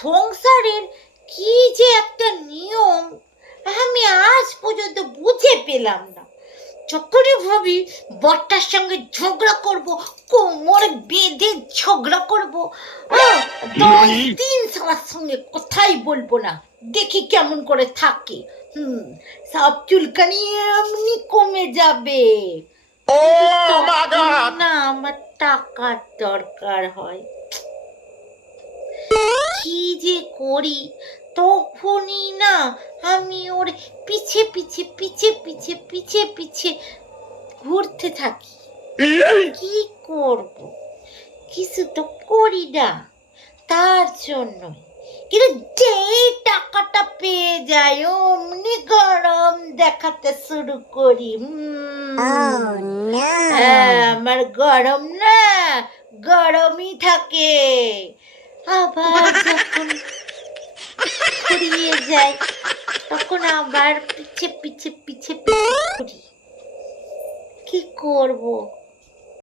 সংসারের কি যে একটা নিয়ম আমি আজ পর্যন্ত বুঝে পেলাম না। যখনই ভাবি বরটার সঙ্গে ঝগড়া করব কোমর বেঁধে ঝগড়া করব দশ দিন সবার সঙ্গে কথাই বলব না। দেখি কেমন করে থাকে। হুম সব চুলকানি এমনি কমে যাবে। তখন না আমার টাকার দরকার হয়। যে করি তখনই না আমি ওর পিছে পিছে পিছে পিছে পিছে পিছে ঘুরতে থাকি। কি করব? কিছু তো করি না তার জন্য কিন্তু যেই টাকাটা পেয়ে যাই অমনি গরম দেখাতে শুরু করি। হ্যাঁ, আমার গরম না গরমই থাকে। আবার যখন ফুরিয়ে যায় তখন আবার পিছে পিছে পিছে পিছে কি করব?